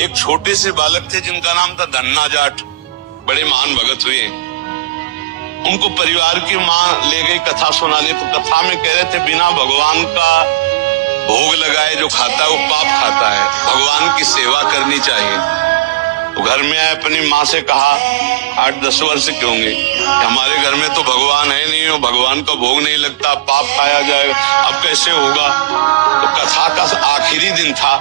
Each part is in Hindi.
एक छोटे से बालक थे जिनका नाम था धन्ना जाट, बड़े महान भगत हुए। उनको परिवार की माँ ले गई कथा सुनाने, तो कथा में कह रहे थे बिना भगवान का भोग लगाए जो खाता है वो पाप खाता है, भगवान की सेवा करनी चाहिए। तो घर में आए, अपनी माँ से कहा 8-10 वर्ष के होंगे, हमारे घर में तो भगवान है नहीं, भगवान का भोग नहीं लगता, पाप खाया जाएगा, अब कैसे होगा। तो कथा का आखिरी दिन था,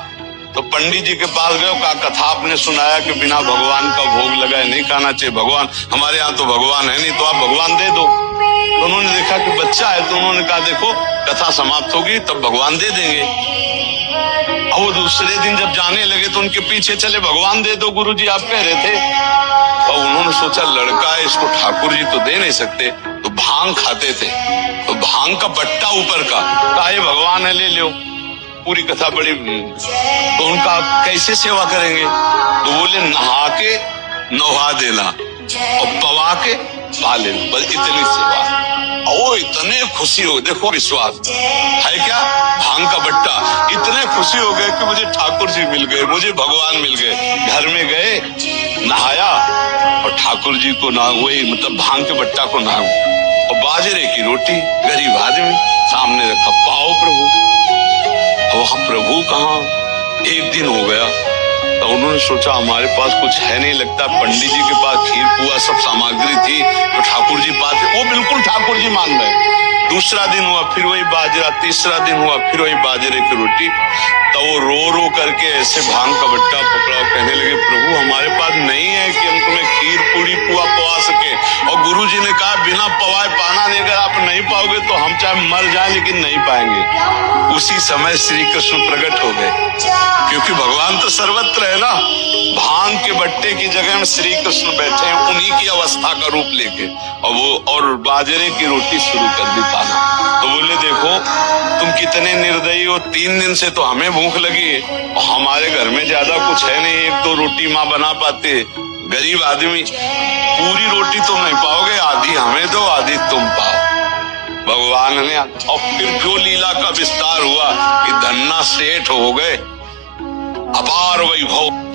तो पंडित जी के पास गए, कहा कथा आपने सुनाया कि बिना भगवान का भोग लगाए नहीं खाना चाहिए, भगवान हमारे यहाँ तो भगवान है नहीं, तो आप भगवान दे दो। तो उन्होंने देखा कि बच्चा है, तो उन्होंने कहा देखो कथा समाप्त होगी तब भगवान दे देंगे। अब वो दूसरे दिन जब जाने लगे तो उनके पीछे चले, भगवान दे दो गुरुजी आप कह रहे थे। तो उन्होंने सोचा लड़का है, इसको ठाकुर जी तो दे नहीं सकते, तो भांग खाते थे, तो भांग का बट्टा ऊपर का, कहा ये भगवान है ले लो। पूरी कथा बड़ी, तो उनका कैसे सेवा करेंगे, तो बोले नहा के नहा देना और पवा के पा लेना, बस इतनी सेवा। ओ इतने खुशी हो, देखो विश्वास है क्या, भांग का बट्टा, इतने खुशी हो गए कि मुझे ठाकुर जी मिल गए, मुझे भगवान मिल गए। घर में गए, नहाया और ठाकुर जी को ना, वही मतलब भांग के बट्टा को ना, और बाजरे की रोटी, गरीब आदमी सामने रखा, पाओ प्रभु। वहां प्रभु कहाँ, एक दिन हो गया, तो उन्होंने सोचा हमारे पास कुछ है नहीं, लगता पंडित जी के पास खीर पुआ सब सामग्री थी, तो ठाकुर जी पास, वो बिल्कुल ठाकुर जी मान गए। दूसरा दिन हुआ फिर वही बाजरा, तीसरा दिन हुआ फिर वही बाजरे की रोटी। तो वो रो करके ऐसे भांग का बट्टा पकड़ा, कहने लगे प्रभु हमारे पास नहीं है कि हम तुम्हें खीर पूरी पुआ पवा सके, और गुरु जी ने कहा बिना पवाए पाना नहीं, अगर आप नहीं पाओगे तो हम चाहे मर जाए लेकिन नहीं पाएंगे। उसी समय श्री कृष्ण प्रकट हो गए, क्योंकि भगवान तो सर्वत्र है ना। भांग के बट्टे की जगह में श्री कृष्ण बैठे हैं, उन्हीं की अवस्था का रूप लेके, और वो और बाजरे की रोटी शुरू कर दी पाना। तो बोले देखो तुम कितने निर्दयी हो, 3 दिन से तो हमें भूख लगी है और हमारे घर में ज्यादा कुछ है नहीं, 1-2 रोटी माँ बना पाते, गरीब आदमी, पूरी रोटी तुम नहीं पाओगे, आधी हमें दो आधी तुम पाओ। भगवान ने, और फिर जो लीला का विस्तार हुआ कि धन्ना सेठ हो गए, अपार वैभव।